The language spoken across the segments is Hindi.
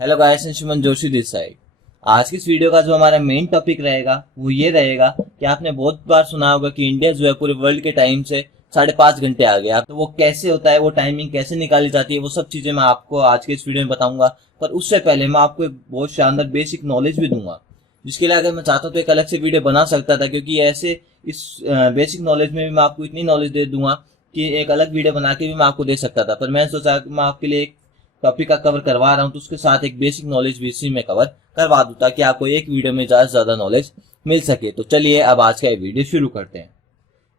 Hello guys, Anshuman Joshi this side. आज की इस वीडियो का जो हमारा मेन टॉपिक रहेगा वो ये रहेगा कि आपने बहुत बार सुना होगा कि इंडिया जो है पूरे वर्ल्ड के टाइम से 5.5 घंटे आ गया। तो वो कैसे होता है, वो टाइमिंग कैसे निकाली जाती है, वो सब चीजें मैं आपको आज के इस वीडियो में बताऊंगा। पर उससे पहले मैं आपको एक बहुत शानदार बेसिक नॉलेज भी दूंगा, जिसके लिए अगर मैं चाहता तो एक अलग से वीडियो बना सकता था, क्योंकि ऐसे इस बेसिक नॉलेज में भी मैं आपको इतनी नॉलेज दे दूंगा कि एक अलग वीडियो बना के भी मैं आपको दे सकता था। पर मैंने सोचा कि मैं आपके लिए एक टॉपिक का कवर करवा रहा हूं, तो उसके साथ एक बेसिक नॉलेज भी इसी में कवर करवा दूं, ताकि आपको एक वीडियो में ज्यादा से ज्यादा नॉलेज मिल सके। तो चलिए अब आज का ये वीडियो शुरू करते हैं।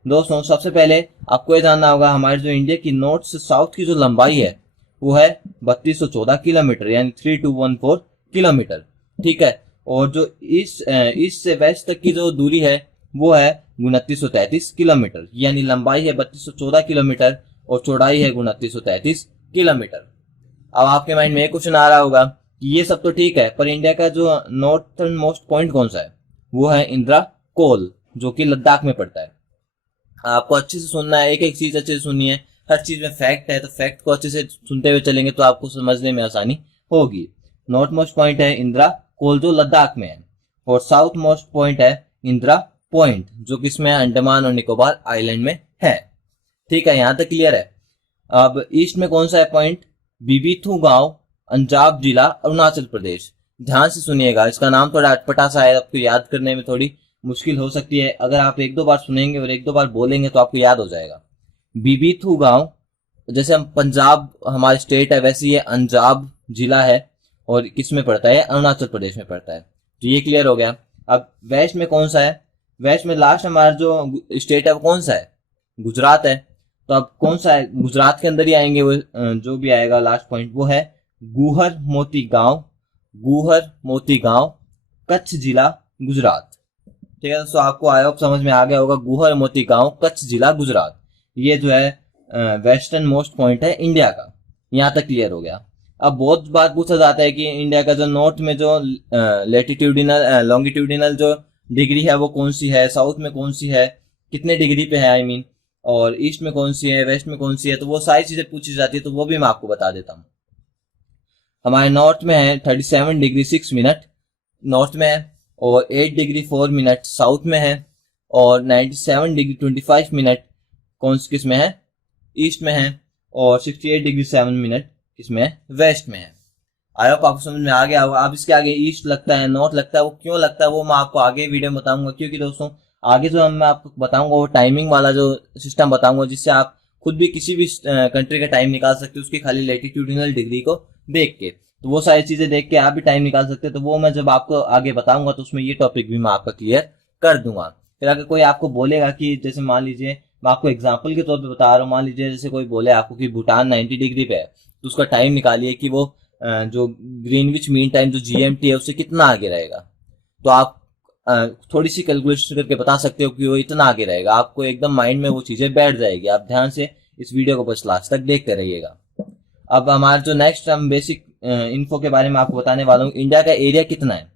दोस्तों, सबसे पहले आपको ये जानना होगा हमारे जो इंडिया की नॉर्थ से साउथ की जो लंबाई है वो है 3214 किलोमीटर, यानी 3214 किलोमीटर। ठीक है। और जो ईस्ट से वेस्ट तक की जो दूरी है वो है 2933 किलोमीटर, यानी लंबाई है 3214 किलोमीटर और चौड़ाई है 2933 किलोमीटर। अब आपके माइंड में एक क्वेश्चन आ रहा होगा कि ये सब तो ठीक है, पर इंडिया का जो नॉर्थर्न मोस्ट पॉइंट कौन सा है? वो है इंदिरा कोल, जो कि लद्दाख में पड़ता है। आपको अच्छे से सुनना है, एक एक चीज अच्छे से सुननी है। हर चीज में फैक्ट है, तो फैक्ट को अच्छे से सुनते हुए चलेंगे तो आपको समझने में आसानी होगी। नॉर्थ मोस्ट पॉइंट है इंदिरा कोल, जो लद्दाख में है। और साउथ मोस्ट पॉइंट है इंदिरा पॉइंट, जो कि इसमें अंडमान और निकोबार आइलैंड में है। ठीक है, यहां तक क्लियर है। अब ईस्ट में कौन सा है पॉइंट? बीबीथू गांव, अंजाव जिला, अरुणाचल प्रदेश। ध्यान से सुनिएगा, इसका नाम थोड़ा अटपटा सा है, आपको याद करने में थोड़ी मुश्किल हो सकती है। अगर आप एक दो बार सुनेंगे और एक दो बार बोलेंगे तो आपको याद हो जाएगा। बीबीथू गांव, जैसे हम पंजाब हमारी स्टेट है, वैसे ये अंजाव जिला है और किस में पड़ता है? अरुणाचल प्रदेश में पड़ता है। तो ये क्लियर हो गया। अब वेस्ट में कौन सा है? वेस्ट में लास्ट हमारा जो स्टेट है वो कौन सा है? गुजरात है। तो अब कौन सा है? गुजरात के अंदर ही आएंगे वो, जो भी आएगा लास्ट पॉइंट वो है गुहर मोती गांव। गुहर मोती गांव, कच्छ जिला, गुजरात। ठीक है दोस्तों, आपको आई होप समझ में आ गया होगा। गुहर मोती गांव, कच्छ जिला, गुजरात, ये जो है वेस्टर्न मोस्ट पॉइंट है इंडिया का। यहां तक क्लियर हो गया। अब बहुत बार पूछा जाता है कि इंडिया का जो नॉर्थ में जो लेटिट्यूडिनल लॉन्गिट्यूडिनल जो डिग्री है वो कौन सी है, साउथ में कौन सी है, कितने डिग्री पे है आई मीन, और ईस्ट में कौन सी है, वेस्ट में कौन सी है। तो वो सारी चीजें पूछी जाती है, तो वो भी मैं आपको बता देता हूँ। हमारे नॉर्थ में है 37 डिग्री 6 मिनट नॉर्थ में है, और 8 डिग्री 4 मिनट साउथ में है, और 97 डिग्री 25 मिनट कौन सी किस में है? ईस्ट में है, और 68 डिग्री 7 मिनट किसमें है? वेस्ट में है। आई होप आपको समझ में आ गया होगा। अब इसके आगे ईस्ट लगता है, नॉर्थ लगता है, वो क्यों लगता है वो मैं आपको आगे वीडियो में बताऊंगा। क्योंकि दोस्तों आगे जो मैं आपको बताऊंगा वो टाइमिंग वाला जो सिस्टम बताऊंगा, जिससे आप खुद भी किसी भी कंट्री का टाइम निकाल सकते हो, उसकी खाली लेटिट्यूडिनल डिग्री को देख के। तो वो सारी चीजें देख के आप भी टाइम निकाल सकते हो। तो वो मैं जब आपको आगे बताऊंगा तो उसमें ये टॉपिक भी मैं आपका क्लियर कर दूंगा। फिर अगर कोई आपको बोलेगा कि जैसे मान लीजिए मैं आपको एग्जाम्पल के तौर पर बता रहा हूँ, मान लीजिए जैसे कोई बोले आपको कि भूटान 90 डिग्री पे है, तो उसका टाइम निकालिए कि वो जो ग्रीनविच मीन टाइम जो जीएमटी है उससे कितना आगे रहेगा। तो आप थोड़ी सी कैलकुलेशन करके बता सकते हो कि वो इतना आगे रहेगा। आपको एकदम माइंड में वो चीजें बैठ जाएगी। आप ध्यान से इस वीडियो को बस लास्ट तक देखते रहिएगा। अब हमारा जो नेक्स्ट हम बेसिक इन्फो के बारे में आपको बताने वाला हूँ। इंडिया का एरिया कितना है?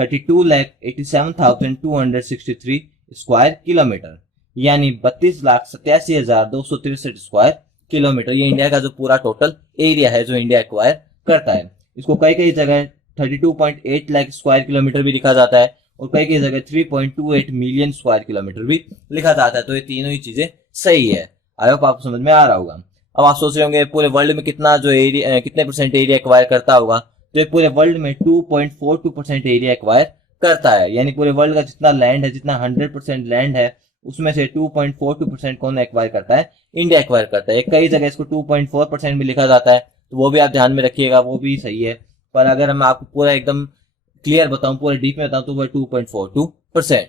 32,87,263 स्क्वायर किलोमीटर, यानी 32,87,263 स्क्वायर किलोमीटर। ये इंडिया का जो पूरा टोटल एरिया है जो इंडिया एक्वायर करता है। इसको कई कई जगह 32.8 लाख स्क्वायर किलोमीटर भी लिखा जाता है, और कई कई जगह 3.28 मिलियन स्क्वायर किलोमीटर भी लिखा जाता है। तो ये तीनों ही चीजें सही है। आई होप आपको समझ में आ रहा होगा। अब आप सोच रहे होंगे पूरे वर्ल्ड में कितना जो एरिया, कितने परसेंट एरिया एक्वायर करता होगा? तो ये पूरे वर्ल्ड में 2.42% एरिया एक्वायर करता है। यानी पूरे वर्ल्ड का जितना लैंड है, जितना 100% लैंड है, उसमें से 2.42% कौन एक्वायर करता है? इंडिया एक्वायर करता है। कई जगह इसको 2.4% भी लिखा जाता है, तो वो भी आप ध्यान में रखिएगा, वो भी सही है। पर अगर मैं आपको पूरा एकदम क्लियर बताऊं, पूरे डीप में बताऊं, तो वो 2.42%।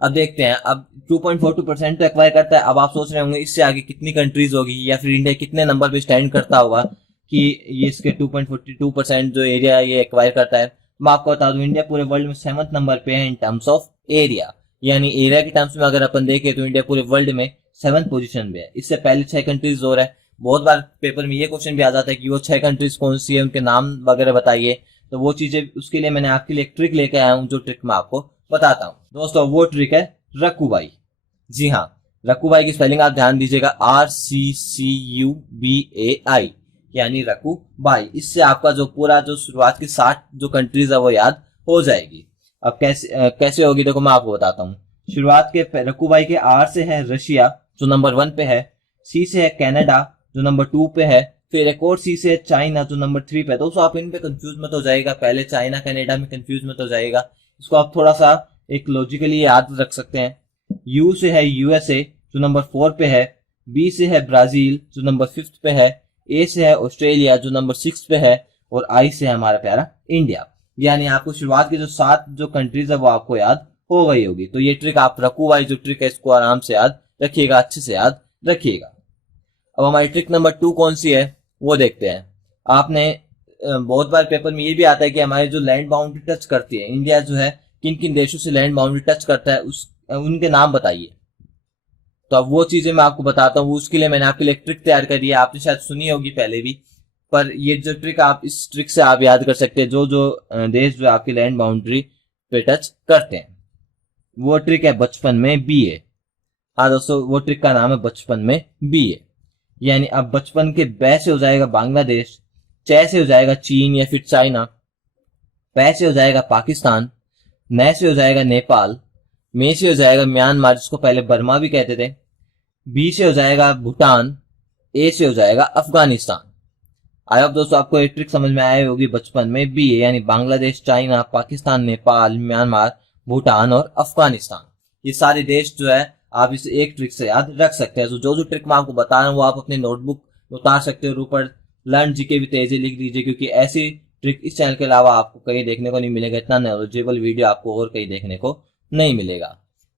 अब देखते हैं, अब 2.42% तो एक्वायर करता है। अब आप सोच रहे होंगे इससे आगे कितनी कंट्रीज होगी, या फिर इंडिया कितने नंबर पे स्टैंड करता होगा कि ये इसके 2.42% जो एरिया ये एक्वायर करता है। मैं आपको बता दूं, इंडिया पूरे वर्ल्ड में 7th नंबर पे है इन टर्म्स ऑफ एरिया। यानी एरिया के टर्म्स में अगर अपन देखें तो इंडिया पूरे वर्ल्ड में 7th पोजीशन पे है। इससे पहले 6 कंट्रीज और है। बहुत बार पेपर में ये क्वेश्चन भी आ जाता है कि वो 6 कंट्रीज कौन सी है, उनके नाम वगैरह बताइए। तो वो चीजें, उसके लिए मैंने आपके लिए एक ट्रिक लेके आया हूँ, जो ट्रिक मैं आपको बताता हूँ। दोस्तों वो ट्रिक है रकुबाई। जी हाँ, रकुबाई की स्पेलिंग आप ध्यान दीजिएगा, RCCUBAI, यानी रकूबाई। इससे आपका जो पूरा जो शुरुआत की 60 जो कंट्रीज है वो याद हो जाएगी। अब कैसे होगी देखो मैं आपको बताता हूँ। शुरुआत के रकूबाई के आर से है रशिया जो नंबर 1 पे है, सी से है कनाडा जो नंबर 2 पे है, फिर एक और सी से है चाइना जो नंबर 3 पे है। दोस्तों आप इन पे कंफ्यूज मत हो जाएगा, पहले चाइना कनाडा में कंफ्यूज मत हो जाएगा, इसको आप थोड़ा सा एक लॉजिकली याद रख सकते हैं। यू से है यूएसए जो नंबर 4 पे है, बी से है ब्राजील जो नंबर 5 पे है, ए से है ऑस्ट्रेलिया जो नंबर 6 पे है, और आई से है हमारा प्यारा इंडिया। यानी आपको शुरुआत की जो 7 जो कंट्रीज है वो आपको याद हो गई होगी। तो ये ट्रिक आप रकूबाई जो ट्रिक है इसको आराम से याद रखिएगा, अच्छे से याद रखिएगा। अब हमारी ट्रिक नंबर 2 कौन सी है वो देखते हैं। आपने बहुत बार पेपर में ये भी आता है कि हमारी जो लैंड बाउंड्री टच करती है, इंडिया जो है किन किन देशों से लैंड बाउंड्री टच करता है उनके नाम बताइए। तो अब वो चीजें मैं आपको बताता हूँ। उसके लिए मैंने आपके लिए एक ट्रिक तैयार करी है, आपने शायद सुनी होगी पहले भी, पर ये जो ट्रिक आप इस ट्रिक से आप याद कर सकते हैं जो देश जो आपकी लैंड बाउंड्री पे टच करते हैं। वो ट्रिक है बचपन में बीए। हाँ दोस्तों, वो ट्रिक का नाम है बचपन में बीए। यानी अब बचपन के बै से हो जाएगा बांग्लादेश, च से हो जाएगा चीन या फिर चाइना, पै से हो जाएगा पाकिस्तान, नै से हो जाएगा नेपाल, मे से हो जाएगा म्यांमार जिसको पहले बर्मा भी कहते थे, बी से हो जाएगा भूटान, ए से हो जाएगा अफगानिस्तान। आई होप दोस्तों आपको एक ट्रिक समझ में आई होगी बचपन में बी ए, यानी बांग्लादेश, चाइना, पाकिस्तान, नेपाल, म्यांमार, भूटान और अफगानिस्तान। ये सारे देश जो है आप इसे एक ट्रिक से याद रख सकते हैं। तो जो ट्रिक मैं आपको बता रहा हूँ वो आप अपने नोटबुक उतार सकते हो, ऊपर लर्न जीके भी तेजी लिख दीजिए, क्योंकि ऐसी ट्रिक इस चैनल के अलावा आपको कहीं देखने को नहीं मिलेगा। इतना नॉलेजेबल वीडियो आपको और कहीं देखने को नहीं मिलेगा।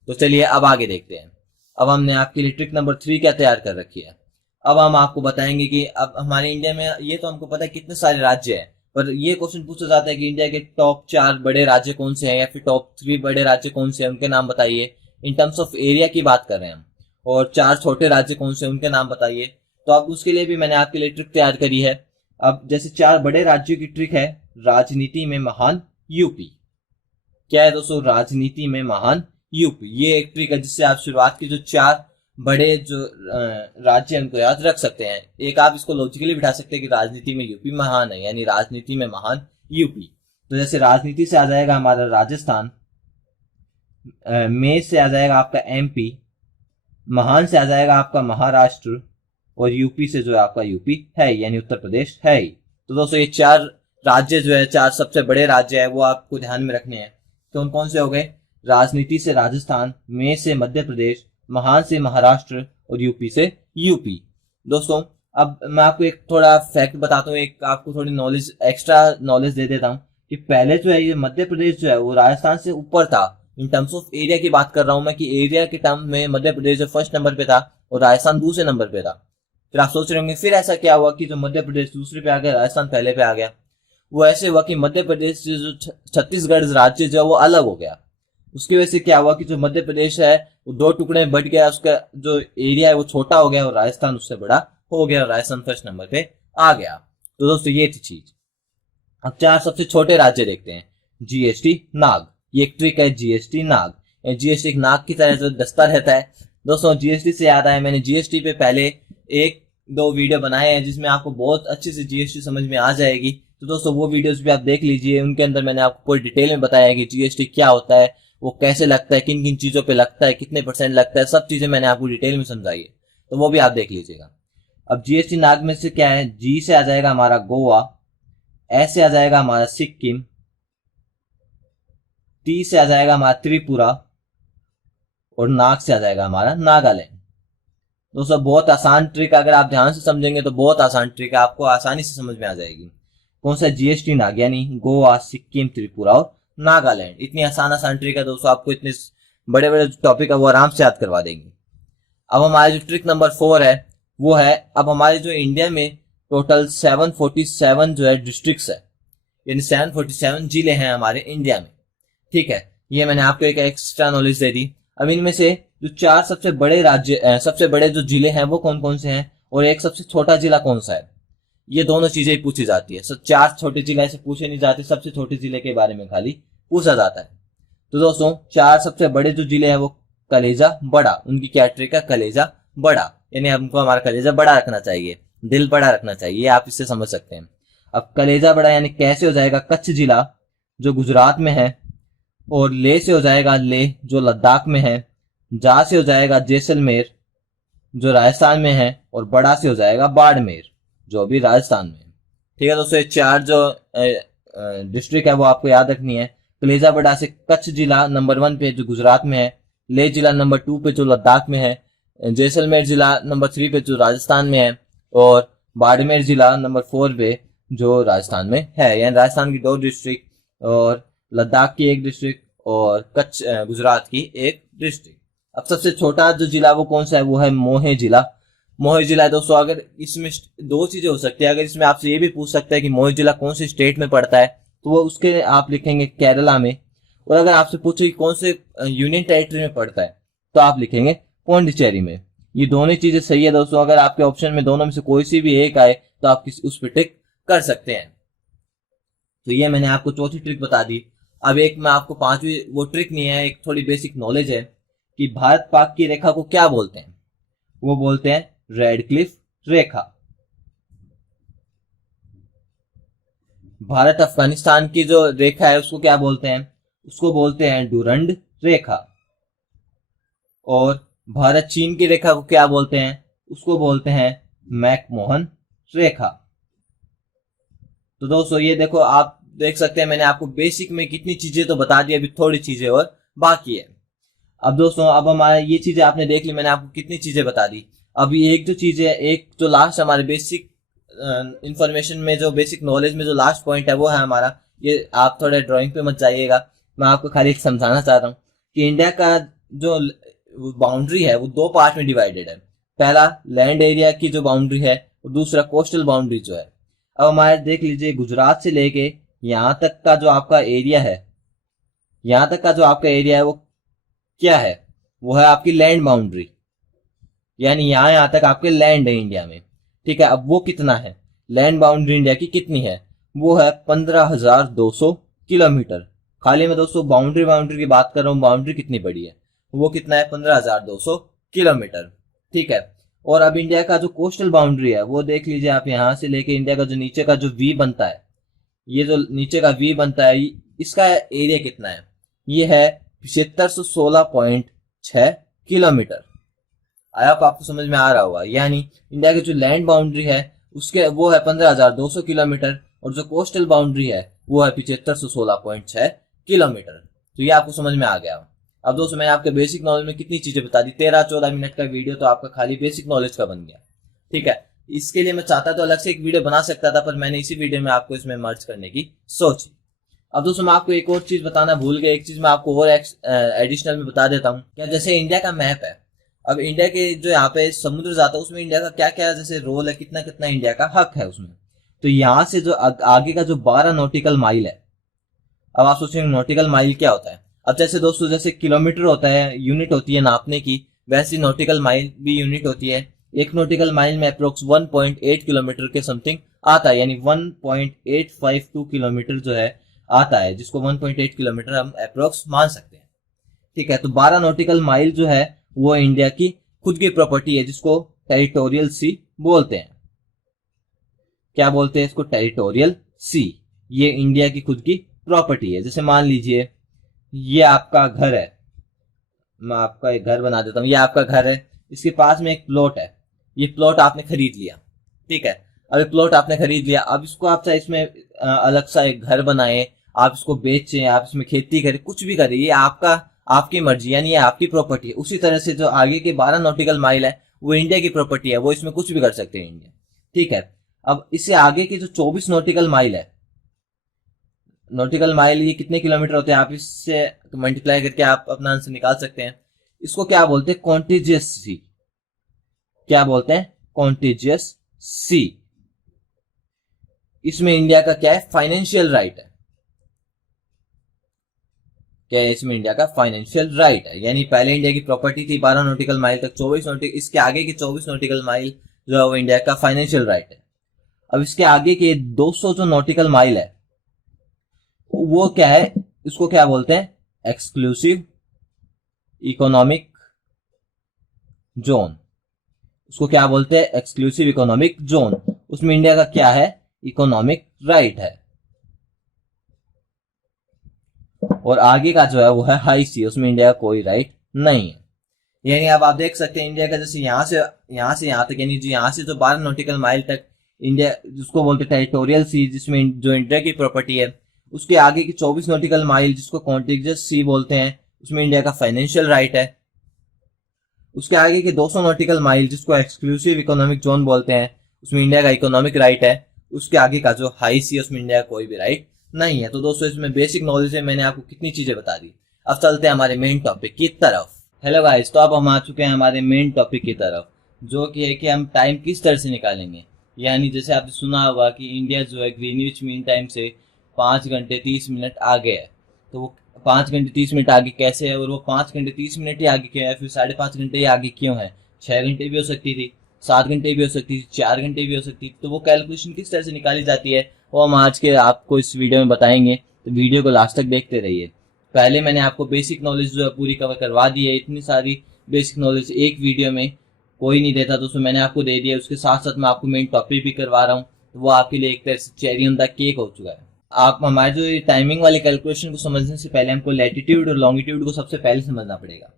तो चलिए अब आगे देखते हैं। अब हमने आपके लिए ट्रिक नंबर 3 क्या तैयार कर रखी है। अब हम आपको बताएंगे कि अब हमारे इंडिया में ये तो हमको पता है कितने सारे राज्य हैं, पर ये क्वेश्चन पूछा जाता है कि इंडिया के टॉप 4 बड़े राज्य कौन से हैं या फिर टॉप 3 बड़े राज्य कौन से हैं, उनके नाम बताइए। इन टर्म्स ऑफ एरिया की बात कर रहे हैं हम। और 4 छोटे राज्य कौन से हैं उनके नाम बताइए। तो अब उसके लिए भी मैंने आपके लिए ट्रिक तैयार करी है। अब जैसे 4 बड़े राज्यों की ट्रिक है, राजनीति में महान यूपी। क्या है दोस्तों? राजनीति में महान यूपी। ये एक ट्रिक है जिससे आप शुरुआत की जो 4 बड़े जो राज्य हैं उनको याद रख सकते हैं। एक आप इसको लॉजिकली बिठा सकते हैं कि राजनीति में यूपी महान है, यानी राजनीति में महान यूपी। तो जैसे राजनीति से आ जाएगा हमारा राजस्थान, में से आ जाएगा आपका एमपी, महान से आ जाएगा आपका महाराष्ट्र, और यूपी से जो है आपका यूपी है यानी उत्तर प्रदेश है ही। तो दोस्तों ये 4 राज्य जो है, 4 सबसे बड़े राज्य है वो आपको ध्यान में रखने हैं। तो कौन से हो गए? राजनीति से राजस्थान, में से मध्य प्रदेश, महान से महाराष्ट्र और यूपी से यूपी। दोस्तों अब मैं आपको एक थोड़ा फैक्ट बताता हूँ, एक आपको थोड़ी नॉलेज, एक्स्ट्रा नॉलेज दे देता हूँ कि पहले जो है ये मध्य प्रदेश जो है वो राजस्थान से ऊपर था। इन टर्म्स ऑफ एरिया की बात कर रहा हूं मैं कि एरिया के टर्म में मध्य प्रदेश जो फर्स्ट नंबर पे था और राजस्थान दूसरे नंबर पे था। फिर आप सोच रहे होंगे फिर ऐसा क्या हुआ कि जो मध्य प्रदेश दूसरे पे आ गया, राजस्थान पहले पे आ गया। वो ऐसे हुआ कि मध्य प्रदेश से जो छत्तीसगढ़ राज्य जो है वो अलग हो गया। उसकी वजह से क्या हुआ कि जो मध्य प्रदेश है वो 2 टुकड़े में बट गया, उसका जो एरिया है वो छोटा हो गया और राजस्थान उससे बड़ा हो गया और राजस्थान फर्स्ट नंबर पे आ गया। तो दोस्तों ये थी चीज। अब 4 सबसे छोटे राज्य देखते हैं। जीएसटी नाग, ये एक ट्रिक है जीएसटी नाग। जीएसटी एक नाग की तरह जो दस्ता रहता है। दोस्तों जीएसटी से याद आया, मैंने जीएसटी पे पहले 1-2 वीडियो बनाए हैं जिसमें आपको बहुत अच्छे से जीएसटी समझ में आ जाएगी। तो दोस्तों वो वीडियोस भी आप देख लीजिए, उनके अंदर मैंने आपको पूरी डिटेल में बताया है कि जीएसटी क्या होता है, वो कैसे लगता है, किन किन चीजों पे लगता है, कितने % लगता है, सब चीजें मैंने आपको डिटेल में समझाई है। तो वो भी आप देख लीजिएगा। अब जीएसटी नाग में से क्या है, जी से आ जाएगा हमारा गोवा, एस से आ जाएगा हमारा सिक्किम, टी से आ जाएगा हमारा त्रिपुरा और नाग से आ जाएगा हमारा नागालैंड। दोस्तों बहुत आसान ट्रिक, अगर आप ध्यान से समझेंगे तो बहुत आसान ट्रिक है, आपको आसानी से समझ में आ जाएगी। कौन सा? जीएसटी नाग, यानी गोवा, सिक्किम, त्रिपुरा और नागालैंड। इतनी आसान ट्रिक है दोस्तों, आपको इतने बड़े बड़े टॉपिक है वो आराम से याद करवा देंगे। अब हमारी जो ट्रिक नंबर 4 है वो है, अब हमारे जो इंडिया में टोटल 747 जो है डिस्ट्रिक्ट्स है, यानी 747 जिले हैं हमारे इंडिया में। ठीक है, ये मैंने आपको एक एक्स्ट्रा नॉलेज दे दी। अब इनमें से जो 4 सबसे बड़े राज्य, सबसे बड़े जो जिले हैं वो कौन कौन से हैं और एक सबसे छोटा जिला कौन सा है, ये दोनों चीजें पूछी जाती है। 4 छोटे जिले ऐसे पूछे नहीं जाते, सबसे छोटे जिले के बारे में खाली पूछा जाता है। तो दोस्तों 4 सबसे बड़े जो जिले हैं वो कलेजा बड़ा, उनकी क्या ट्रिक है? कलेजा बड़ा, यानी हमको हमारा कलेजा बड़ा रखना चाहिए। दिल बड़ा रखना चाहिए, आप इससे समझ सकते हैं। अब कलेजा बड़ा यानी कैसे हो जाएगा कच्छ जिला जो गुजरात में है, और ले से हो जाएगा लेह जो लद्दाख में है, जा से हो जाएगा जैसलमेर जो राजस्थान में है, और बड़ा से हो जाएगा बाड़मेर जो भी राजस्थान में है। ठीक है दोस्तों, ये चार जो डिस्ट्रिक्ट है वो आपको याद रखनी है। कलेजा बड़ा से कच्छ जिला नंबर 1 पे जो गुजरात में है, लेह जिला नंबर 2 पे जो लद्दाख में है, जैसलमेर जिला नंबर 3 पे जो राजस्थान में है, और बाड़मेर जिला नंबर 4 पे जो राजस्थान में है। यानी राजस्थान की 2 डिस्ट्रिक्ट और लद्दाख की 1 डिस्ट्रिक्ट और कच्छ गुजरात की 1 डिस्ट्रिक्ट। अब सबसे छोटा जो जिला वो कौन सा है, वो है मोहे जिला। मोहे जिला है दोस्तों, अगर इसमें 2 चीजें हो सकती है, अगर इसमें आपसे ये भी पूछ सकता है कि मोहे जिला कौन से स्टेट में पड़ता है, तो वो उसके आप लिखेंगे केरला में। और अगर आपसे पूछे कि कौन से यूनियन टेरिटरी में पड़ता है, तो आप लिखेंगे पौंडीचेरी में। ये दोनों चीजें सही है दोस्तों, अगर आपके ऑप्शन में दोनों में से कोई सी भी एक आए तो आप उस पर टिक कर सकते हैं। तो ये मैंने आपको चौथी ट्रिक बता दी। अब एक मैं आपको 5वीं, वो ट्रिक नहीं है, एक थोड़ी बेसिक नॉलेज है कि भारत पाक की रेखा को क्या बोलते हैं। वो बोलते हैं रेड क्लिफ रेखा। भारत अफगानिस्तान की जो रेखा है उसको क्या बोलते हैं, उसको बोलते हैं डूरंड रेखा। और भारत चीन की रेखा को क्या बोलते हैं, उसको बोलते हैं मैकमोहन रेखा। तो दोस्तों ये देखो, आप देख सकते हैं मैंने आपको बेसिक में कितनी चीजें तो बता दी, अभी थोड़ी चीजें और बाकी है। अब दोस्तों, अब हमारा ये चीजें आपने देख ली, मैंने आपको कितनी चीजें बता दी। अभी एक जो चीज है, एक जो लास्ट हमारे बेसिक इंफॉर्मेशन में, जो बेसिक नॉलेज में जो लास्ट पॉइंट है वो है हमारा, ये आप थोड़े ड्राइंग पे मत जाइएगा, मैं आपको खाली समझाना चाह रहा हूँ कि इंडिया का जो बाउंड्री है वो 2 पार्ट में डिवाइडेड है। पहला लैंड एरिया की जो बाउंड्री है, और दूसरा कोस्टल बाउंड्री जो है। अब हमारे देख लीजिए, गुजरात से लेके यहाँ तक का जो आपका एरिया है, यहाँ तक का जो आपका एरिया है वो क्या है, वो है आपकी लैंड बाउंड्री। यानी यहाँ तक आपके लैंड है इंडिया में। ठीक है, अब वो कितना है, लैंड बाउंड्री इंडिया की कितनी है, वो है 15,200 किलोमीटर। खाली मैं दोस्तों बाउंड्री की बात कर रहा हूँ, बाउंड्री कितनी बड़ी है, वो कितना है 15,200 किलोमीटर। ठीक है, और अब इंडिया का जो कोस्टल बाउंड्री है वो देख लीजिए आप, यहाँ से लेके इंडिया का जो नीचे का जो वी बनता है, ये जो नीचे का वी बनता है, इसका एरिया कितना है, ये है 7516.6 किलोमीटर। आपको समझ में आ रहा होगा। यानी इंडिया की जो लैंड बाउंड्री है उसके वो है 15,200 किलोमीटर, और जो कोस्टल बाउंड्री है वो है 7516.6 किलोमीटर। तो ये आपको समझ में आ गया। अब दोस्तों मैंने आपके बेसिक नॉलेज में कितनी चीजें बता दी, 13-14 मिनट का वीडियो तो आपका खाली बेसिक नॉलेज का बन गया। ठीक है, इसके लिए मैं चाहता तो अलग से एक वीडियो बना सकता था, पर मैंने इसी वीडियो में आपको इसमें मर्ज करने की सोची। अब दोस्तों मैं आपको एक और चीज बताना भूल गया, एक चीज मैं आपको और एडिशनल में बता देता हूँ। क्या, जैसे इंडिया का मैप है, अब इंडिया के जो यहाँ पे समुद्र जाता है उसमें इंडिया का क्या क्या जैसे रोल है, कितना कितना इंडिया का हक है उसमें। तो यहाँ से जो आगे का जो 12 नॉटिकल माइल है, अब आप सोचेंगे नॉटिकल माइल क्या होता है। अब जैसे दोस्तों, जैसे किलोमीटर होता है, यूनिट होती है नापने की, वैसे नॉटिकल माइल भी यूनिट होती है। एक नॉटिकल माइल में अप्रोक्स 1.8 किलोमीटर के समथिंग आता है, यानी 1.852 किलोमीटर जो है आता है, जिसको 1.8 किलोमीटर हम अप्रोक्स मान सकते हैं। ठीक है, तो 12 नॉटिकल माइल जो है वो इंडिया की खुद की प्रॉपर्टी है, जिसको टेरिटोरियल सी बोलते हैं। क्या बोलते हैं इसको, टेरिटोरियल सी। ये इंडिया की खुद की प्रॉपर्टी है। जैसे मान लीजिए ये आपका घर है, मैं आपका एक घर बना देता हूँ, ये आपका घर है, इसके पास में एक प्लॉट है, ये प्लॉट आपने खरीद लिया। ठीक है, अब ये प्लॉट आपने खरीद लिया, अब इसको आप चाहे इसमें अलग सा एक घर बनाए, आप इसको बेचें, आप इसमें खेती करें, कुछ भी करें, ये आपका, आपकी मर्जी, यानी ये आपकी प्रॉपर्टी है। उसी तरह से जो आगे के 12 नॉटिकल माइल है वो इंडिया की प्रॉपर्टी है, वो इसमें कुछ भी कर सकते हैं इंडिया। ठीक है, अब इससे आगे के जो 24 नॉटिकल माइल है, नॉटिकल माइल ये कितने किलोमीटर होते हैं, आप इससे मल्टीप्लाई करके आप अपना आंसर निकाल सकते हैं। इसको क्या बोलते हैं, कॉन्टिजियस सी। क्या बोलते हैं, कॉन्टिजियस सी। इसमें इंडिया का क्या है, फाइनेंशियल राइट है। क्या है, इसमें इंडिया का फाइनेंशियल राइट है। यानी पहले इंडिया की प्रॉपर्टी थी 12 नॉटिकल माइल तक, 24 नॉटिकल, इसके आगे की 24 नॉटिकल माइल जो है वो इंडिया का फाइनेंशियल राइट है। अब इसके आगे के 200 जो नॉटिकल माइल है वो क्या है, इसको क्या बोलते हैं, एक्सक्लूसिव इकोनॉमिक जोन। उसको क्या बोलते हैं, एक्सक्लूसिव इकोनॉमिक जोन। उसमें इंडिया का क्या है, इकोनॉमिक राइट है। और आगे का जो है वो है हाई सी, उसमें इंडिया का कोई राइट नहीं है। यानी अब आप देख सकते हैं इंडिया का जैसे यहाँ से यहाँ तक, यानी जो यहाँ से जो 12 नॉटिकल माइल तक इंडिया जिसको बोलते हैं टेरिटोरियल सी, जिसमें जो इंडिया की प्रॉपर्टी है, उसके आगे की 24 नॉटिकल माइल जिसको कॉन्टिगियस सी बोलते हैं, उसमें इंडिया का फाइनेंशियल राइट है। उसके आगे के 200 नॉटिकल माइल जिसको एक्सक्लूसिव इकोनॉमिक जोन बोलते हैं, उसमें इंडिया का इकोनॉमिक राइट है। उसके आगे का जो हाई सी है उसमें इंडिया का कोई भी राइट नहीं है। तो दोस्तों इसमें बेसिक नॉलेज है, मैंने आपको कितनी चीजें बता दी। अब चलते हैं हमारे मेन टॉपिक की तरफ। हेलो गाइस, तो अब हम आ चुके हैं हमारे मेन टॉपिक की तरफ, जो कि है कि हम टाइम किस तरह से निकालेंगे। यानी जैसे आपने सुना होगा कि इंडिया जो है ग्रीनविच मीन टाइम से 5 घंटे 30 मिनट आगे है। तो वो 5 घंटे 30 मिनट आगे कैसे है, और वो 5 घंटे 30 मिनट ही आगे क्यों है, फिर 5.5 घंटे ही आगे क्यों है। 6 घंटे भी हो सकती थी, 7 घंटे भी हो सकती थी, 4 घंटे भी हो सकती थी। तो वो कैलकुलेशन किस तरह से निकाली जाती है वो हम आज के आपको इस वीडियो में बताएंगे। तो वीडियो को लास्ट तक देखते रहिए। पहले मैंने आपको बेसिक नॉलेज जो है पूरी कवर करवा दी है। इतनी सारी बेसिक नॉलेज एक वीडियो में कोई नहीं देता, तो उसमें मैंने आपको दे दिया। उसके साथ साथ मैं आपको मेन टॉपिक भी करवा रहा हूँ, तो वो आपके लिए एक तरह से चेरी ऑन द केक हो चुका है। आप हमारे जो टाइमिंग वाले कैलकुलेशन को समझने से पहले हमको लैटिट्यूड और लॉन्गिट्यूड को सबसे पहले समझना पड़ेगा।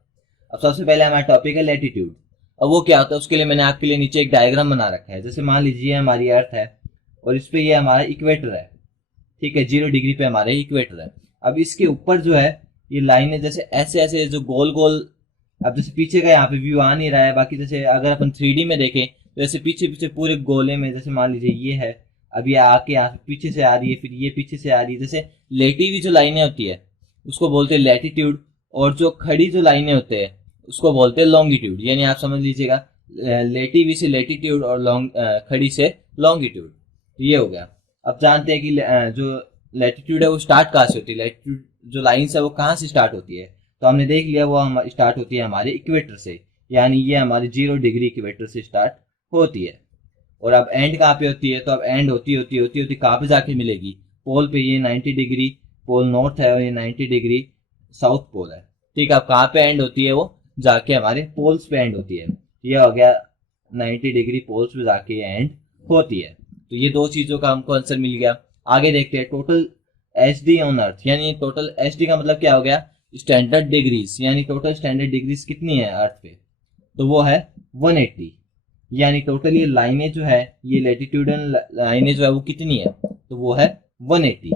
अब सबसे पहले हमारा टॉपिक है लैटिट्यूड। अब वो क्या होता है उसके लिए मैंने आपके लिए नीचे एक डायग्राम बना रखा है। जैसे मान लीजिए हमारी अर्थ है और इस पे ये हमारा इक्वेटर है, ठीक है, 0 डिग्री पे हमारे इक्वेटर है। अब इसके ऊपर जो है ये लाइनें जैसे ऐसे ऐसे जो गोल गोल, अब जैसे पीछे का यहाँ पे व्यू आ नहीं रहा है, बाकी जैसे अगर अपन 3D में देखें तो जैसे पीछे पीछे पूरे गोले में, जैसे मान लीजिए ये है, अब ये आके यहाँ पीछे से आ रही है, फिर ये पीछे से आ रही है। जैसे लेटी हुई जो लाइनें होती है उसको बोलते हैं लैटिट्यूड, और जो खड़ी जो लाइनें होते हैं उसको बोलते हैं लॉन्गिट्यूड। यानी आप समझ लीजिएगा लेटी हुई से लैटिट्यूड और खड़ी से लॉन्गिट्यूड। ये हो गया। अब जानते हैं कि जो लैटिट्यूड है वो स्टार्ट कहाँ से होती है, लैटिट्यूड जो लाइन्स है वो कहाँ से स्टार्ट होती है। तो हमने देख लिया वो हम स्टार्ट होती है हमारे इक्वेटर से, यानी ये हमारे 0 डिग्री इक्वेटर से स्टार्ट होती है। और अब एंड कहाँ पे होती है, तो अब एंड होती कहाँ पे जाके मिलेगी, पोल पे। ये 90 डिग्री पोल नॉर्थ है और ये 90 डिग्री साउथ पोल है, ठीक है। अब कहाँ पे एंड होती है, वो जाके हमारे पोल्स पे एंड होती है। ये हो गया 90 डिग्री पोल्स पे जाके एंड होती है। तो ये दो चीजों का हमको आंसर मिल गया। आगे देखते हैं टोटल एचडी ऑन अर्थ, यानी टोटल एचडी का मतलब क्या हो गया, स्टैंडर्ड डिग्रीज। यानी टोटल स्टैंडर्ड डिग्रीज कितनी है अर्थ पे, तो वो है 180। यानी टोटल ये लाइनें जो है, ये लैटिट्यूडल लाइनें जो है वो कितनी है, तो वो है 180,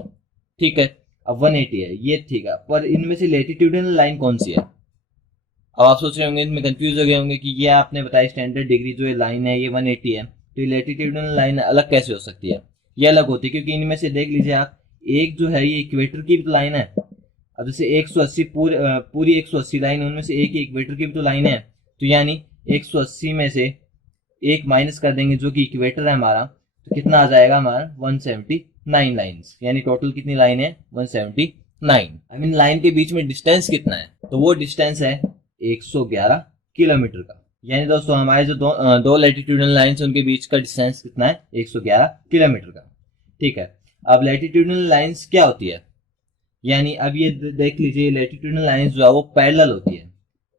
ठीक है। अब 180 है ये, ठीक है, पर इनमें से लैटिट्यूडल लाइन कौन सी है। अब आप सोच रहे होंगे, इनमें कंफ्यूज हो गए होंगे कि ये आपने बताया स्टैंडर्ड डिग्री जो लाइन है ये 180 है, तो ये लैटिट्यूडल लाइन अलग कैसे हो सकती है। ये अलग होती है क्योंकि इनमें से देख लीजिए आप, एक जो है ये इक्वेटर की भी लाइन है। अब जैसे 180 पूरी 180 लाइन, उनमें से एक ही इक्वेटर की भी तो लाइन है। तो यानी 180 में से एक माइनस कर देंगे जो कि इक्वेटर है हमारा, तो कितना आ जाएगा हमारा 179 लाइन्स। यानी टोटल कितनी लाइन है 179। आई मीन लाइन के बीच में डिस्टेंस कितना है, तो वो डिस्टेंस है 111 किलोमीटर का। यानी दोस्तों हमारे जो दो लैटिट्यूडनल लाइन्स उनके बीच का डिस्टेंस कितना है 111 किलोमीटर का, ठीक है। अब लैटिट्यूडनल लाइन्स क्या होती है, यानी अब ये देख लीजिए लैटिट्यूडनल लाइन्स जो है वो पैरेलल होती है।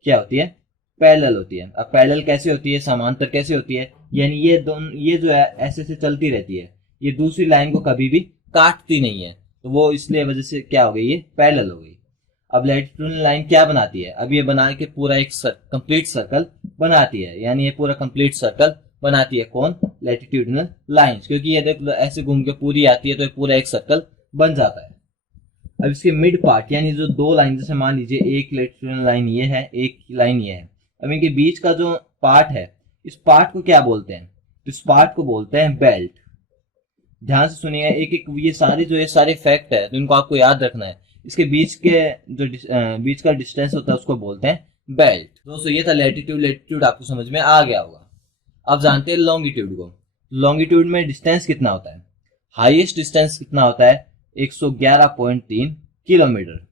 क्या होती है, पैरेलल होती है। अब पैरेलल कैसे होती है, समांतर कैसे होती है, यानी ये जो है ऐसे से चलती रहती है, ये दूसरी लाइन को कभी भी काटती नहीं है, तो वो इसलिए वजह से क्या हो गई, ये पैरेलल हो गई। अब लैटिट्यूडनल लाइन क्या बनाती है, अब ये बना के पूरा एक कंप्लीट सर्कल बनाती है। यानी ये पूरा कंप्लीट सर्कल बनाती है कौन, लैटिट्यूडनल लाइंस, क्योंकि ये देख लो ऐसे घूम के पूरी आती है तो ये पूरा एक सर्कल बन जाता है। अब इसके मिड पार्ट, यानी जो दो लाइन, जैसे मान लीजिए एक लैटिट्यूडनल लाइन ये है, एक लाइन ये है, अब इनके बीच का जो पार्ट है, इस पार्ट को क्या बोलते हैं, तो इस पार्ट को बोलते हैं बेल्ट। ध्यान से सुनिएगा, एक एक ये सारे फैक्ट है, तो इनको आपको याद रखना है। इसके बीच के जो बीच का डिस्टेंस होता है उसको बोलते हैं बेल्ट। दोस्तों ये था लैटिट्यूड। लैटिट्यूड आपको समझ में आ गया होगा। अब जानते हैं लॉन्गिट्यूड को। लॉन्गिट्यूड में डिस्टेंस कितना होता है, हाईएस्ट डिस्टेंस कितना होता है 111.3 किलोमीटर,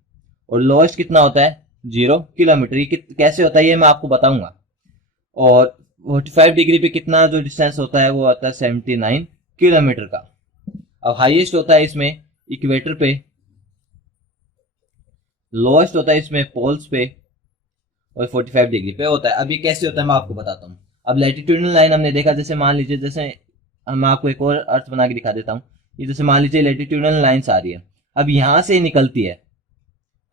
और लोएस्ट कितना होता है 0 किलोमीटर। ये कैसे होता है ये मैं आपको बताऊंगा। और 45 डिग्री पे कितना जो डिस्टेंस होता है वो आता है 79 किलोमीटर का। अब हाईएस्ट होता है इसमें इक्वेटर पे, लोएस्ट होता है इसमें पोल्स पे, और 45 डिग्री पे होता है। अब ये कैसे होता है मैं आपको बताता हूँ। अब लैटिट्यूडनल लाइन हमने देखा, जैसे मान लीजिए, जैसे हम आपको एक और अर्थ बना के दिखा देता हूँ। ये जैसे मान लीजिए लैटिट्यूडनल लाइन्स आ रही है, अब यहाँ से निकलती है,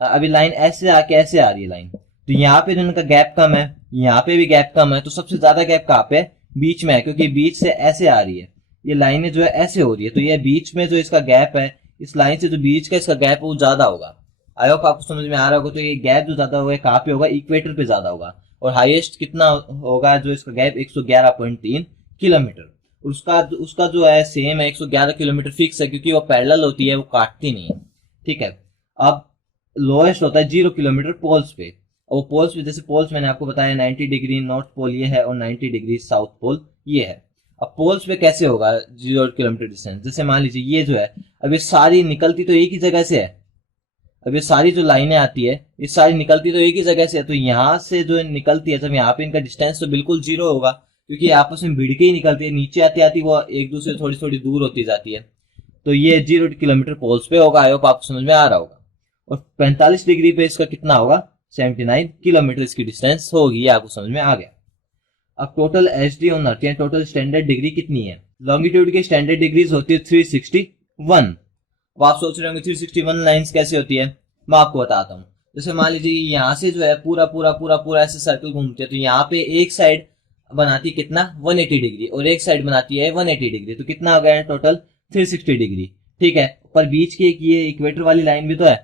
अभी लाइन ऐसे आके ऐसे आ रही है लाइन, तो यहाँ पे जो इनका गैप कम है, यहाँ पे भी गैप कम है, तो सबसे ज्यादा गैप कहाँ पे है? बीच में है, क्योंकि बीच से ऐसे आ रही है, ये लाइनें जो है ऐसे हो रही है, तो ये बीच में जो इसका गैप है, इस लाइन से जो बीच का इसका गैप है वो ज्यादा होगा। आई होप आपको समझ में आ रहा होगा। तो ये गैप जो ज्यादा होगा कहाँ पे होगा? इक्वेटर पे ज्यादा होगा। और हाईएस्ट कितना होगा जो इसका गैप? 111.3 किलोमीटर। उसका उसका जो है सेम है, 111 किलोमीटर फिक्स है, क्योंकि वो पैरेलल होती है, वो काटती नहीं है। ठीक है। अब लोएस्ट होता है 0 किलोमीटर पोल्स पे, और पोल्स पे, जैसे पोल्स मैंने आपको बताया 90 डिग्री नॉर्थ पोल ये है और 90 डिग्री साउथ पोल ये है। अब पोल्स पे कैसे होगा 0 किलोमीटर डिस्टेंस? जैसे मान लीजिए ये जो है, अब ये सारी निकलती तो एक ही जगह से है, अब ये सारी जो लाइनें आती है ये सारी निकलती तो एक ही जगह से है, तो यहाँ से जो निकलती है, जब यहाँ पे इनका डिस्टेंस तो बिल्कुल 0 होगा, क्योंकि आपस में भिड़ के ही निकलती है, नीचे आती आती वो एक दूसरे से थोड़ी थोड़ी दूर होती जाती है। तो ये 0 किलोमीटर पोल्स पे होगा। आई होप आपको समझ में आ रहा होगा। और 45 डिग्री पे इसका कितना होगा? 79 किलोमीटर इसकी डिस्टेंस होगी। ये आपको समझ में आ गया। अब टोटल एचडी ऑन अर्थ या टोटल स्टैंडर्ड डिग्री कितनी है? लॉन्गिट्यूड की स्टैंडर्ड डिग्रीज होती है 361। अब आप सोच रहे होंगे 361 लाइंस कैसे होती है? मैं आपको बताता हूँ। जैसे मान लीजिए यहाँ से जो है पूरा पूरा पूरा पूरा ऐसे सर्कल घूमते हैं, तो यहाँ पे एक साइड बनाती है कितना? 180 डिग्री, और एक साइड बनाती है 180 डिग्री, तो कितना हो गया टोटल? 360 डिग्री। ठीक है। पर बीच की एक ये इक्वेटर वाली लाइन भी तो है,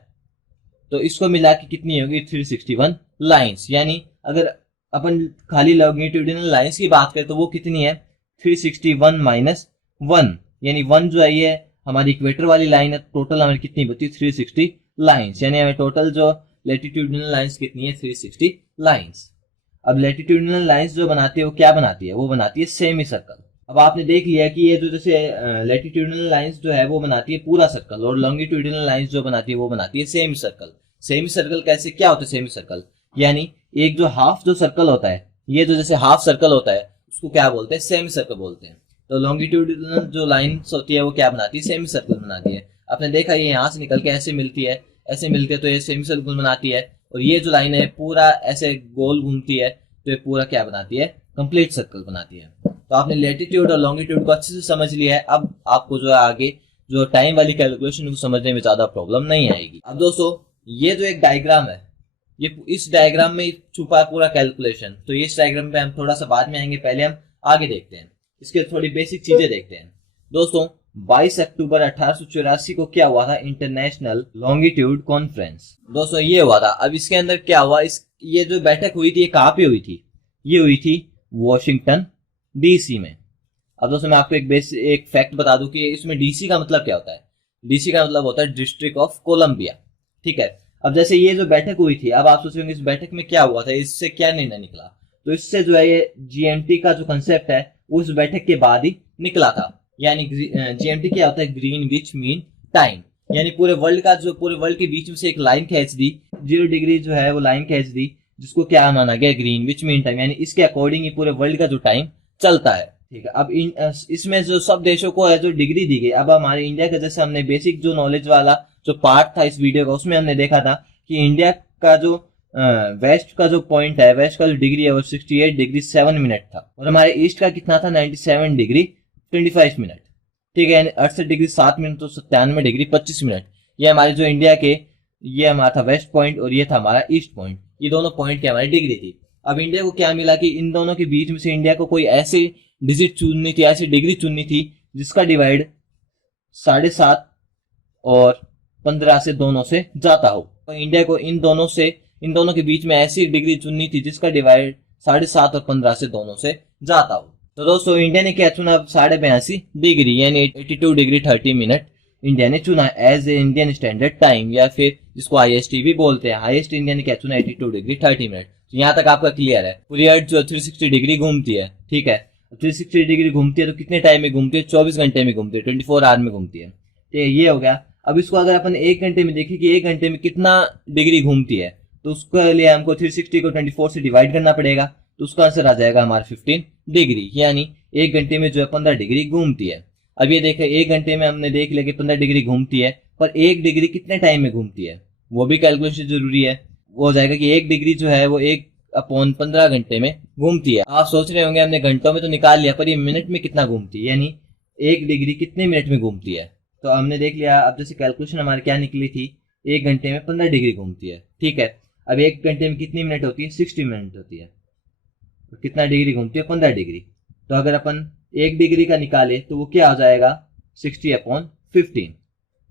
तो इसको मिला के कितनी होगी? 361 लाइंस। यानी अगर अपन खाली लॉन्गिट्यूडिनल लाइंस की बात करें तो वो कितनी है? 361 माइनस 1, यानी 1 जो है ये हमारी इक्वेटर वाली लाइन है। टोटल हमारी कितनी बची? 360 लाइंस। यानी हमें टोटल जो लैटिट्यूडिनल लाइंस कितनी है? 360 लाइंस। अब लैटिट्यूडिनल लाइंस जो बनाती है वो क्या बनाती है? वो बनाती है सेमी सर्कल। अब आपने देख लिया कि ये जो जैसे लैटिट्यूडिनल लाइंस जो है वो बनाती है पूरा सर्कल, और लॉन्गिट्यूडिनल लाइंस जो बनाती है वो बनाती है सेमी सर्कल। सेमी सर्कल कैसे, क्या होता है सेमी सर्कल? यानी एक जो हाफ जो सर्कल होता है, ये जो जैसे हाफ सर्कल होता है उसको क्या बोलते हैं? सेमी सर्कल बोलते हैं। तो लॉन्गिट्यूडिनल जो लाइंस होती है वो क्या बनाती है? सेमी सर्कल बनाती है। आपने देखा ये यहाँ से निकल के ऐसे मिलती है, ऐसे मिलती है, तो ये सेमी सर्कल बनाती है। और ये जो लाइन है पूरा ऐसे गोल घूमती है, तो ये पूरा क्या बनाती है? कंप्लीट सर्कल बनाती है। तो आपने लैटिट्यूड और लॉन्गिट्यूड को अच्छे से समझ लिया है। अब आपको जो है आगे जो टाइम वाली कैलकुलेशन को समझने में ज्यादा प्रॉब्लम नहीं आएगी। अब दोस्तों ये जो एक डायग्राम है, ये इस डायग्राम में छुपा है पूरा कैलकुलेशन। तो इस डायग्राम पे हम थोड़ा सा बाद में आएंगे, पहले हम आगे देखते हैं, इसके थोड़ी बेसिक चीजें देखते हैं। दोस्तों 22 अक्टूबर 1884 को क्या हुआ था? International longitude conference. दोस्तों ये हुआ था। अब इसके अंदर क्या हुआ? ये जो बैठक हुई थी ये कहाँ पे हुई थी? ये हुई थी वॉशिंगटन डीसी में। अब दोस्तों मैं आपको एक फैक्ट बता दूं कि इसमें डीसी का मतलब क्या होता है। डीसी का मतलब होता है डिस्ट्रिक्ट ऑफ कोलंबिया। ठीक है। अब जैसे ये जो बैठक हुई थी, अब आप सोच रहे होंगे इस बैठक में क्या हुआ था, इससे क्या निर्णय निकला? तो इससे जो है ये जीएमटी का जो कंसेप्ट है उस बैठक के बाद ही निकला था। यानी जीएमटी क्या होता है? Greenwich mean time. यानी पूरे वर्ल्ड के बीच में से एक लाइन खींच दी, 0 डिग्री जो है वो लाइन खींच दी, जिसको क्या माना गया? Greenwich mean time. यानी इसके अकॉर्डिंग ही पूरे वर्ल्ड का जो टाइम चलता है। ठीक है। अब इसमें जो सब देशों को है जो डिग्री दी गई। अब हमारे इंडिया का जैसे हमने बेसिक जो नॉलेज वाला जो पार्ट था इस वीडियो का, उसमें हमने देखा था कि इंडिया का जो वेस्ट का जो पॉइंट है, वेस्ट का जो डिग्री है वो 68 डिग्री 7 मिनट था, और हमारे ईस्ट का कितना था? 97 डिग्री 25 मिनट। ठीक है। यानी 68 डिग्री 7 मिनट, तो 97 डिग्री 25 मिनट। ये हमारे जो इंडिया के, ये हमारा था वेस्ट पॉइंट और ये था हमारा ईस्ट पॉइंट। ये दोनों पॉइंट की हमारी डिग्री थी। अब इंडिया को क्या मिला कि इन दोनों के बीच में से इंडिया को कोई ऐसी डिजिट चुननी थी, ऐसी डिग्री चुननी थी जिसका डिवाइड 7.5 और 15 से दोनों से जाता हो। तो इंडिया को इन दोनों के बीच में ऐसी डिग्री चुननी थी जिसका डिवाइड 7.5 और 15 से दोनों से जाता हो। तो दोस्तों इंडिया ने क्या चुना? 82.5 डिग्री यानी 82 डिग्री 30 मिनट इंडिया ने चुना as a Indian standard time, या फिर जिसको आईएसटी भी बोलते हैं। हाईएस्ट इंडिया ने क्या चुना? 82 डिग्री 30 मिनट। तो यहाँ तक आपका क्लियर है। पूरी अर्थ जो 360 डिग्री घूमती है। ठीक है। 360 डिग्री घूमती है तो कितने टाइम में घूमती है? 24 घंटे में घूमती है, 24 आवर में घूमती है। ठीक है, ये हो गया। अब इसको अगर अपन 1 घंटे में देखें कि 1 घंटे में कितना डिग्री घूमती है, तो उसके लिए हमको 360 को 24 से डिवाइड करना पड़ेगा। तो उसका आंसर आ जाएगा हमारा 15 डिग्री, यानी 1 घंटे में जो है 15 डिग्री घूमती है। अब ये देखें 1 घंटे में हमने देख लिया कि 15 डिग्री घूमती है, पर 1 डिग्री कितने टाइम में घूमती है वो भी कैलकुलेशन जरूरी है। वो हो जाएगा कि 1 डिग्री जो है वो 1 अपॉन 15 घंटे में घूमती है। आप सोच रहे होंगे हमने घंटों में तो निकाल लिया, पर ये मिनट में कितना घूमती है, यानी 1 डिग्री कितने मिनट में घूमती है। तो हमने देख लिया। अब जैसे कैलकुलेशन हमारी क्या निकली थी, 1 घंटे में 15 डिग्री घूमती है। ठीक है, अब 1 घंटे में कितनी मिनट होती है, 60 मिनट होती है। तो कितना डिग्री घूमती है, 15 डिग्री। तो अगर अपन 1 डिग्री का निकाले तो वो क्या हो जाएगा, 60/15।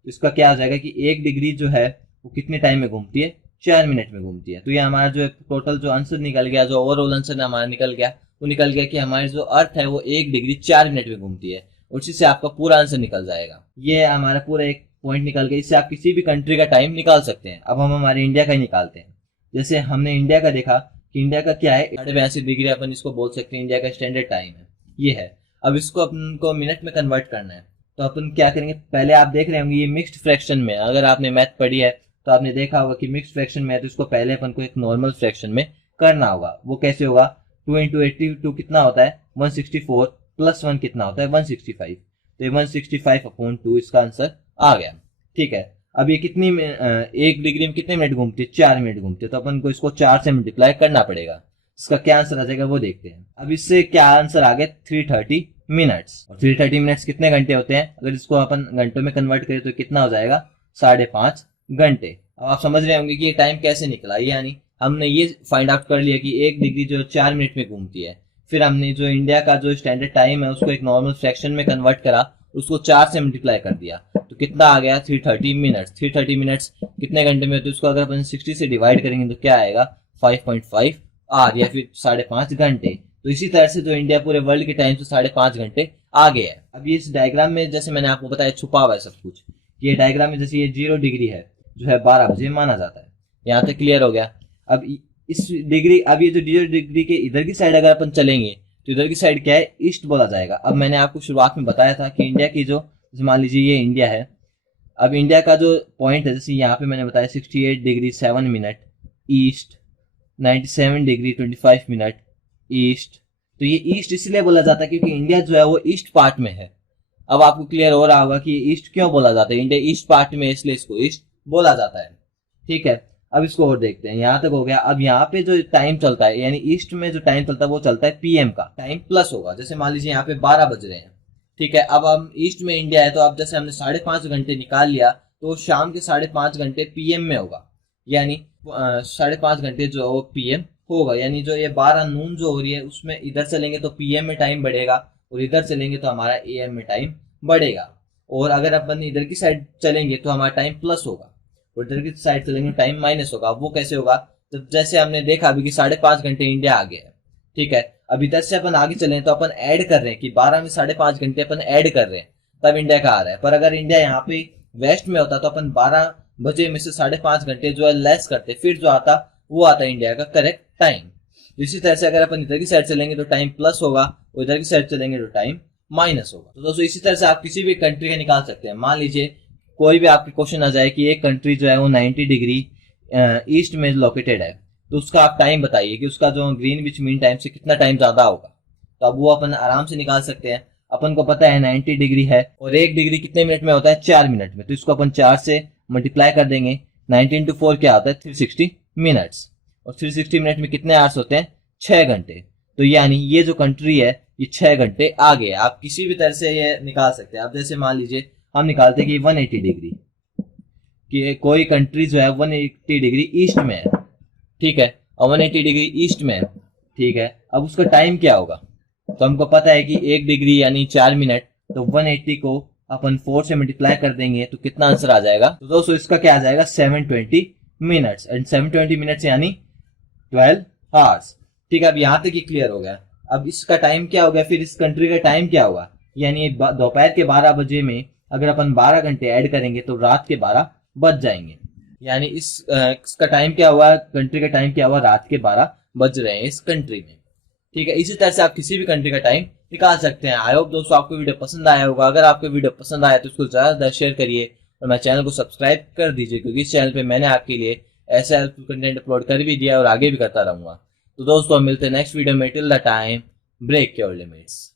इसका क्या हो जाएगा कि 1 डिग्री जो है वो कितने टाइम में घूमती है, 4 मिनट में घूमती है। तो ये हमारा जो टोटल जो आंसर निकल गया, जो ओवरऑल आंसर हमारा निकल गया, वो निकल गया कि हमारी जो अर्थ है वो 1 डिग्री 4 मिनट में घूमती है। और इसी से आपका पूरा आंसर निकल जाएगा। ये हमारा पूरा एक पॉइंट निकल गया। इससे आप किसी भी कंट्री का टाइम निकाल सकते हैं। अब हम हमारे इंडिया का ही निकालते हैं। जैसे हमने इंडिया का देखा कि इंडिया का क्या है, 82 डिग्री अपन इसको बोल सकते हैं, इंडिया का स्टैंडर्ड टाइम है ये है। अब इसको अपन को मिनट में कन्वर्ट करना है। तो अपन क्या करेंगे, पहले आप देख रहे होंगे ये मिक्स्ड फ्रैक्शन में। अगर आपने मैथ पढ़ी है तो आपने देखा होगा कि मिक्स्ड फ्रैक्शन में है तो इसको पहले अपन को एक नॉर्मल फ्रैक्शन में करना होगा। वो कैसे होगा, 2 × 82 कितना होता है, 164 प्लस 1 कितना होता है, 165। तो ये 165/2 इसका आंसर आ गया। ठीक है, अब ये कितनी 1 डिग्री में कितने मिनट घूमती है, 4 मिनट घूमती है। तो अपन को इसको 4 से मल्टीप्लाई करना पड़ेगा। इसका क्या आंसर आ जाएगा वो देखते हैं। अब इससे क्या आंसर आ गया, 330 मिनट्स। और 330 मिनट्स कितने घंटे होते हैं, अगर इसको अपन घंटों में कन्वर्ट करें तो कितना हो जाएगा, 5.5 घंटे। अब आप समझ रहे होंगे कि ये टाइम कैसे निकला, यानी हमने ये फाइंड आउट कर लिया कि 1 डिग्री जो 4 मिनट में घूमती है। फिर हमने जो इंडिया का जो स्टैंडर्ड टाइम है उसको एक नॉर्मल फ्रैक्शन में कन्वर्ट करा, उसको 4 से मल्टीप्लाई कर दिया तो कितना आ गया, 330 मिनट्स। 330 मिनट्स कितने घंटे में होते हैं, उसको अगर अपन 60 से डिवाइड करेंगे तो क्या आएगा, 5.5 आवर या फिर 5.5 घंटे। तो इसी तरह से जो इंडिया पूरे वर्ल्ड के टाइम से 5.5 घंटे आगे है। अब ये इस डायग्राम में जैसे मैंने आपको बताया छुपा हुआ है सब कुछ। ये डायग्राम में जैसे ये 0 डिग्री है जो है 12 बजे माना जाता है। यहाँ तक क्लियर हो गया। अब इस डिग्री, अब ये जो 0 डिग्री के इधर की साइड अगर अपन चलेंगे तो इधर की साइड क्या है, ईस्ट बोला जाएगा। अब मैंने आपको शुरुआत में बताया था कि इंडिया की जो, मान लीजिए ये इंडिया है। अब इंडिया का जो पॉइंट है, जैसे यहाँ पे मैंने बताया 68 degree 7 minute east, 97 degree 25 minute east. तो ये ईस्ट इसलिए बोला जाता है क्योंकि इंडिया जो है वो ईस्ट पार्ट में है। अब आपको क्लियर हो रहा होगा कि ईस्ट क्यों बोला जाता है, इंडिया ईस्ट पार्ट में इसलिए इसको ईस्ट बोला जाता है। ठीक है, अब इसको और देखते हैं। यहाँ तक हो गया। अब यहाँ पे जो टाइम चलता है, यानी ईस्ट में जो टाइम चलता है वो चलता है पीएम का टाइम प्लस होगा। जैसे मान लीजिए यहाँ पे 12 बज रहे हैं। ठीक है, अब हम ईस्ट में इंडिया है तो अब जैसे हमने 5.5 घंटे निकाल लिया तो शाम के 5.5 घंटे पीएम में होगा, यानी 5.5 घंटे जो पीएम होगा। यानी जो ये 12 नून जो हो रही है उसमें इधर चलेंगे तो पीएम में टाइम बढ़ेगा और इधर चलेंगे तो हमारा एएम में टाइम बढ़ेगा। और अगर अपन इधर की साइड चलेंगे तो हमारा टाइम प्लस होगा और इधर की साइड चलेंगे टाइम माइनस होगा। वो कैसे होगा, तो जैसे हमने देखा अभी कि 5.5 घंटे इंडिया आगे है। ठीक है, अब इधर से अपन आगे चले तो अपन ऐड कर रहे हैं कि 12 में 5.5 घंटे अपन ऐड कर रहे हैं, तब इंडिया का आ रहा है। पर अगर इंडिया यहाँ पे वेस्ट में होता तो अपन 12 बजे में से 5.5 घंटे जो है लेस करते, फिर जो आता वो आता इंडिया का करेक्ट टाइम। इसी तरह से अगर अपन इधर की साइड चलेंगे तो टाइम प्लस होगा और इधर की साइड चलेंगे तो टाइम माइनस होगा। तो दोस्तों इसी तरह से आप किसी भी कंट्री का निकाल सकते हैं। मान लीजिए कोई भी आपके क्वेश्चन आ जाए कि एक कंट्री जो है वो 90 डिग्री ईस्ट में लोकेटेड है, तो उसका आप टाइम बताइए कि उसका जो ग्रीनविच मीन टाइम से कितना टाइम ज्यादा होगा। तो अब वो अपन आराम से निकाल सकते हैं। अपन को पता है 90 डिग्री है और 1 डिग्री कितने मिनट में होता है, 4 मिनट में। तो इसको अपन 4 से मल्टीप्लाई कर देंगे। 90 × 4 क्या होता है, 360 मिनट्स। और 360 मिनट में कितने आवर्स होते हैं, 6 घंटे। तो यानी ये जो कंट्री है ये 6 घंटे आगे है। आप किसी भी तरह से ये निकाल सकते हैं। अब जैसे मान लीजिए हम निकालते हैं कि 180 डिग्री कि कोई कंट्री जो है 180 डिग्री ईस्ट में है। ठीक है, और 180 डिग्री ईस्ट में है। ठीक है, अब उसका टाइम क्या होगा, तो हमको पता है कि 1 डिग्री यानी 4 मिनट। तो 180 को अपन 4 से मल्टीप्लाई कर देंगे तो कितना आंसर आ जाएगा, तो दोस्तों इसका क्या आ जाएगा, 720 मिनट्स। एंड 720 मिनट्स यानी 12 आवर्स। ठीक है, अब यहाँ तक ही क्लियर हो गया। अब इसका टाइम क्या हो गया, फिर इस कंट्री का टाइम क्या होगा, यानी दोपहर के 12 बजे में अगर अपन 12 घंटे ऐड करेंगे तो रात के 12 बज जाएंगे। यानी इसका टाइम क्या हुआ, कंट्री का टाइम क्या हुआ, रात के 12 बज रहे हैं इस कंट्री में। ठीक है, इसी तरह से आप किसी भी कंट्री का टाइम निकाल सकते हैं। आई होप दोस्तों आपको वीडियो पसंद आया होगा। अगर आपको वीडियो पसंद आया तो उसको ज्यादा शेयर करिए और मेरे चैनल को सब्सक्राइब कर दीजिए, क्योंकि इस चैनल पे मैंने आपके लिए ऐसा हेल्पफुल कंटेंट अपलोड कर भी दिया और आगे भी करता रहूंगा। तो दोस्तों मिलते हैं नेक्स्ट वीडियो में। Till the time, break your limits.